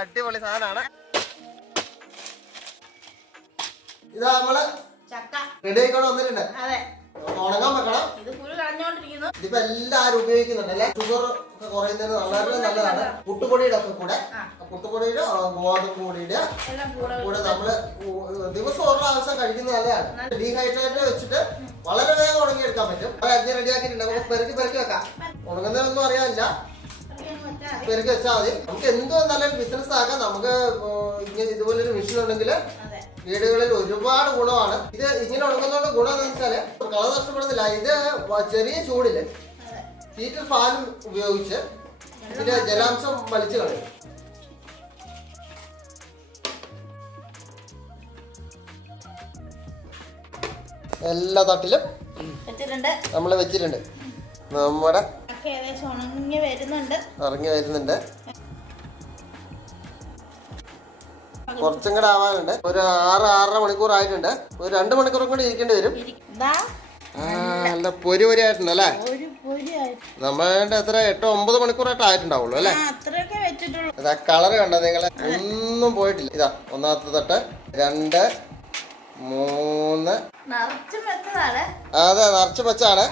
അടിപൊളി സാധനമാണ്. ഇതാ നമ്മള് റെഡി ആയിക്കൊണ്ട് വന്നിട്ടുണ്ട്. ഉണങ്ങാൻ വെക്കണം. ഇതിപ്പോ എല്ലാരും ഉപയോഗിക്കുന്നുണ്ട് അല്ലെ. ഷുഗർ ഒക്കെ കുറയുന്നതിന് വളരെ നല്ലതാണ്. പുട്ടുപൊടിയുടെ ഒക്കെ കൂടെ പുട്ടുപൊടിയുടെ ഗോതമ്പ് പൊടിയുടെ കൂടെ നമ്മള് ദിവസം ഒരു പ്രാവശ്യം കഴിക്കുന്നത് നല്ലതാണ്. ഡീഹൈഡ്രേറ്റർ വെച്ചിട്ട് വളരെ വേഗം ഉണങ്ങിയെടുക്കാൻ പറ്റും. അരിഞ്ഞ് റെഡിയാക്കിയിട്ടുണ്ട്. നമുക്ക് പെറുക്കി വെക്കാം. ഉണങ്ങുന്നതൊന്നും അറിയാനില്ല. പെറുക്കി വെച്ചാൽ മതി. നമുക്ക് എന്തോ നല്ലൊരു ബിസിനസ് ആക്കാം. നമുക്ക് ഇങ്ങനെ ഇതുപോലൊരു മെഷീൻ ഉണ്ടെങ്കിൽ വീടുകളിൽ ഒരുപാട് ഗുണമാണ്. ഇത് ഇങ്ങനെ ഉണങ്ങുന്നതുകൊണ്ട് ഗുണം എന്ന് വെച്ചാല് കളർ നഷ്ടപ്പെടുന്നില്ല. ഇത് ചെറിയ ചൂടില് ഹീറ്റർ ഫാനും ഉപയോഗിച്ച് ഇതിന്റെ ജലാംശം വലിച്ചു കളയും. എല്ലാ തട്ടിലും നമ്മൾ വെച്ചിട്ടുണ്ട്. നമ്മുടെ ഇറങ്ങി വരുന്നുണ്ട്. കുറച്ചും കൂടെ ആവാനുണ്ട്. ഒരു 6-6.5 മണിക്കൂർ ആയിട്ടുണ്ട്. ഒരു 2 മണിക്കൂറും കൂടി ഇരിക്കേണ്ടി വരും. നല്ല പൊരി ആയിട്ടുണ്ട് അല്ലേ. നമ്മളുടെ എത്ര 8-9 മണിക്കൂറായിട്ട് ആയിട്ടുണ്ടാവുള്ളൂ അല്ലേ. ഇതാ കളർ കണ്ടോ നിങ്ങളെ, ഒന്നും പോയിട്ടില്ല. ഇതാ ഒന്നാമത്തെ തട്ട്, 2, 3. അതെ, നിറച്ച് വെച്ചാണ്.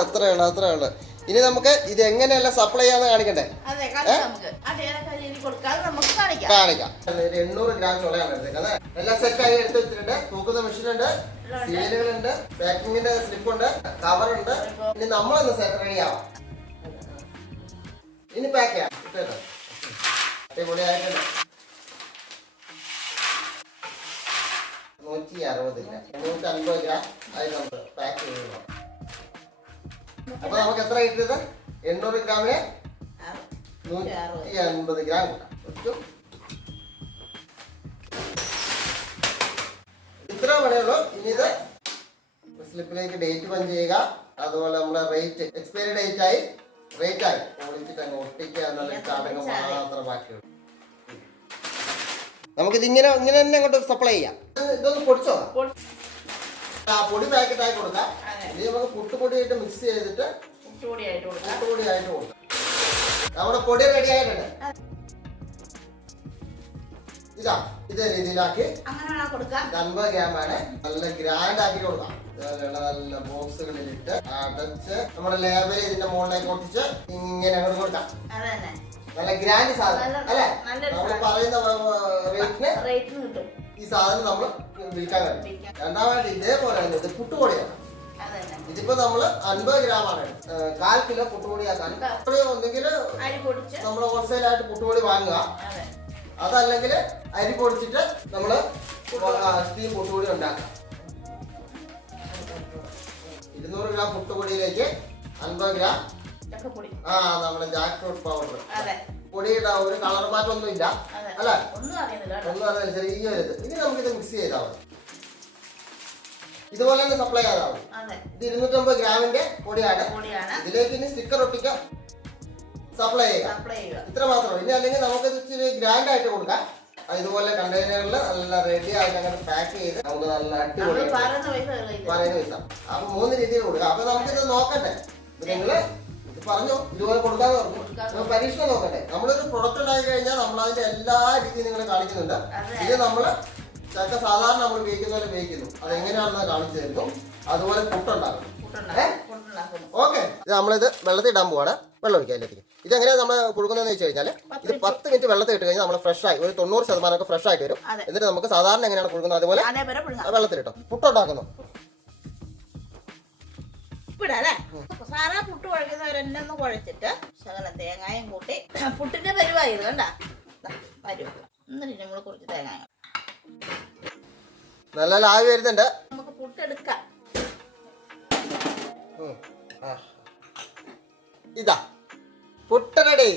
അത്രേ ഉള്ളു. ഇനി നമുക്ക് ഇത് എങ്ങനെയല്ല സപ്ലൈ ചെയ്യാന്ന് കാണിക്കണ്ടേ. കാണിക്കാം. 800 ഗ്രാം ചോളയാണ് എടുത്തേക്കുന്നത്. എല്ലാം സെറ്റായി എടുത്ത് വെച്ചിട്ടുണ്ട്. തൂക്കുന്ന മെഷീനുണ്ട്, സീലുകളുണ്ട്, പാക്കിങ്ങിന്റെ സ്ലിപ്പുണ്ട്, കവറുണ്ട്. ഇനി നമ്മളൊന്ന് റെഡി ആവാം. ഇനി പാക്ക് ചെയ്യാം. അടിപൊളിയായിട്ടുണ്ട്. 160 ഗ്രാം 150 ഗ്രാം ആയി നമുക്ക് പാക്ക് ചെയ്യുന്നു. അപ്പൊ നമുക്ക് എത്ര കിട്ടിയത്? 800 ഗ്രാമിന് 150 ഗ്രാം കിട്ടാം. ഇത്ര പണിയുള്ളൂ. ഇനി ഇത് സ്ലിപ്പിലേക്ക് ഡേറ്റ് പഞ്ച് ചെയ്യുക. അതുപോലെ നമ്മുടെ റേറ്റ് എക്സ്പയറി ഡേറ്റ് ആയി ഒളിച്ചിട്ട് അങ്ങ് ഒട്ടിക്കുക എന്നുള്ള ചടങ്ങ് മാത്രം ബാക്കിയുള്ളൂ. നമുക്കിത് ഇങ്ങനെ തന്നെ അങ്ങോട്ട് സപ്ലൈ ചെയ്യാം. ഇതൊന്ന് പൊടിച്ചോ. പൊടി പാക്കറ്റ് ആയി കൊടുക്കാം. ഇനി നമുക്ക് പുട്ടുപൊടിയായിട്ട് മിക്സ് ചെയ്തിട്ട് പുട്ടുപൊടിയായിട്ട് കൊടുക്കാം. നമ്മുടെ പൊടി റെഡി ആയിട്ടുണ്ട്. ഇതാ ഇതേ രീതിയിലാക്കി 50 ഗ്രാമാണ്. നല്ല ഗ്രാൻഡ് ആക്കി കൊടുക്കാം. നല്ല ബോക്സുകളിലിട്ട് അടച്ച് നമ്മുടെ ലേബൽ ഇതിന്റെ മുകളിലേക്ക് ഒട്ടിച്ച് ഇങ്ങനെ അങ്ങോട്ട് കൊടുക്കാം. നല്ല ഗ്രാൻഡ് സാധനം അല്ലെ. നമ്മൾ പറയുന്ന റേറ്റിന് കിട്ടും ഈ സാധനം നമ്മൾ വിൽക്കാൻ കഴിയും. രണ്ടാമതായിട്ട് ഇതേപോലെ ഇത് പുട്ടുപൊടിയാണ്. ഇതിപ്പോ നമ്മള് 50 ഗ്രാമാണ്. 1/4 കിലോ പുട്ടുപൊടി ആക്കാൻ ഒന്നെങ്കിൽ നമ്മൾ ഹോൾസെയിലായിട്ട് പുട്ടുപൊടി വാങ്ങുക, അതല്ലെങ്കിൽ അരി പൊടിച്ചിട്ട് നമ്മള് സ്റ്റീം പുട്ടുപൊടി ഉണ്ടാക്കാം. 200 ഗ്രാം പുട്ടുപൊടിയിലേക്ക് 50 ഗ്രാം നമ്മുടെ ജാക്ക് ഫ്രൂട്ട് പൗഡർ. പൊടിയുടെ ഒരു കളർ മാറ്റം ഒന്നും ഇല്ല അല്ലെ. ഒന്നും അറിയില്ല. ചെറിയൊരു ഇത്. ഇനി നമുക്കിത് മിക്സ് ചെയ്താൽ മതി. ഇതുപോലെ തന്നെ സപ്ലൈ ചെയ്താൽ മതി. ഇത് 250 ഗ്രാമിന്റെ പൊടിയാണ്. ഇതിലേക്ക് ഇനി സ്റ്റിക്കർ ഒട്ടിക്കാം, സപ്ലൈ ചെയ്യുക. ഇത്ര മാത്രമേ. ഇനി അല്ലെങ്കിൽ നമുക്ക് ഇച്ചിരി ഗ്രാൻഡ് ആയിട്ട് കൊടുക്കാം. ഇതുപോലെ കണ്ടെയ്നറിൽ നല്ല റെഡി ആയിട്ട് അങ്ങനെ പാക്ക് ചെയ്ത് നമുക്ക് നല്ല അടിപൊളി പറയുന്ന പൈസ. അപ്പൊ 3 രീതിയിൽ കൊടുക്കാം. അപ്പൊ നമുക്കിത് നോക്കട്ടെ. നിങ്ങള് പറഞ്ഞു ഇതുപോലെ കൊടുക്കാന്ന് പറഞ്ഞു. പരീക്ഷണം നോക്കട്ടെ. നമ്മളൊരു പ്രൊഡക്റ്റ് ഉണ്ടായി കഴിഞ്ഞാൽ നമ്മൾ അതിന്റെ എല്ലാ രീതിയും നിങ്ങൾ കാണിക്കുന്നുണ്ട്. ഇത് നമ്മള് ചക്ക സാധാരണ നമ്മൾ ഉപയോഗിക്കുന്ന പോലെ ഉപയോഗിക്കുന്നു. അതെങ്ങനെയാണെന്ന് കാണിച്ചു തരുന്നു. അതുപോലെ പുട്ടുണ്ടാക്കും. ഓക്കെ. ഇത് നമ്മളിത് വെള്ളത്തിൽ ഇടാൻ പോവാണ്. വെള്ളം ഒഴിക്കുക അതിലേക്ക്. ഇതെങ്ങനെയാണ് നമ്മൾ പുഴുക്കുന്നതെന്ന് വെച്ച് കഴിഞ്ഞാൽ ഇത് 10 മിനിറ്റ് വെള്ളത്തിൽ ഇട്ട് കഴിഞ്ഞാൽ നമ്മൾ ഫ്രഷ് ആയി ഒരു 90% ഫ്രഷ് ആയിട്ട് വരും. എന്നിട്ട് നമുക്ക് സാധാരണ എങ്ങനെയാണ് പുഴുക്കുന്നത് അതുപോലെ വെള്ളത്തിലിട്ടോ പുട്ടുണ്ടാക്കുന്നു. സാധാ പുട്ട് കുഴക്കുന്നവരെന്നെ കുഴച്ചിട്ട് ശകലം തേങ്ങായും കൂട്ടി പുട്ടിന്റെ പരുവായി ഇത് കണ്ട പരുവ. എന്നിട്ട് നമ്മൾ കുറച്ച് തേങ്ങായും നല്ല ലാവി വരുന്നുണ്ട്. നമുക്ക് പുട്ടെടുക്കാം. ഇതാ പുട്ട് റെഡി.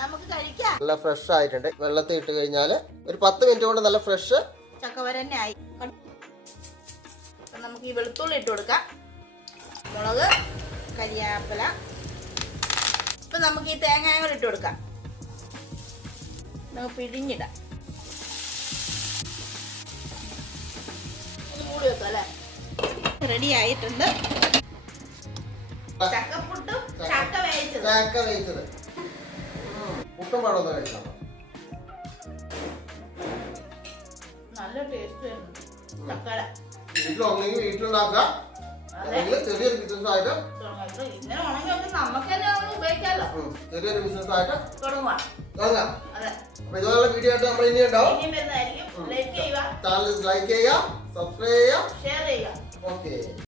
നമുക്ക് കഴിക്കാം. നല്ല ഫ്രഷ് ആയിട്ടുണ്ട്. വെള്ളത്തിൽ ഇട്ട് കഴിഞ്ഞാൽ ഒരു 10 മിനിറ്റ് കൊണ്ട് നല്ല ഫ്രഷ് ചക്കവരന്നെ ആയി. നമുക്ക് ഈ വെളുത്തുള്ളി ഇട്ട് കൊടുക്കാം, മുളക്, കരിയാപ്പില. ഇപ്പൊ നമുക്ക് ഈ തേങ്ങയും കൂടെ ഇട്ട് കൊടുക്കാം. നമുക്ക് പിഴിഞ്ഞിടാം. മൂടി വെക്കാം അല്ലേ. റെഡി ആയിട്ടുണ്ട് ചക്കപ്പുട്ടും ചക്ക വേവിച്ചത്. പുട്ടും പഴമൊന്നും കഴിക്കണം. നല്ല ടേസ്റ്റ് വരുന്നുണ്ട് ചക്കര. വീട്ടിലുണ്ടെങ്കിൽ വീട്ടിലുണ്ടാക്കാം, അല്ലെങ്കിൽ ചെറിയൊരു ബിസിനസ് ആയിട്ട് ഇങ്ങനെ ഉണങ്ങി നമുക്ക് തന്നെ ഉപയോഗിക്കാമല്ലോ. ചെറിയൊരു ബിസിനസ് ആയിട്ട് തുടങ്ങാം. അപ്പൊ ഇതുപോലുള്ള വീഡിയോ ആയിട്ട് നമ്മൾ ഇനി ഉണ്ടാവും. വരുന്നതായിരിക്കും. ലൈക്ക് ചെയ്യുക, ചാനൽ ലൈക്ക് ചെയ്യുക, സബ്സ്ക്രൈബ് ചെയ്യുക, ഷെയർ ചെയ്യുക. ഓക്കെ.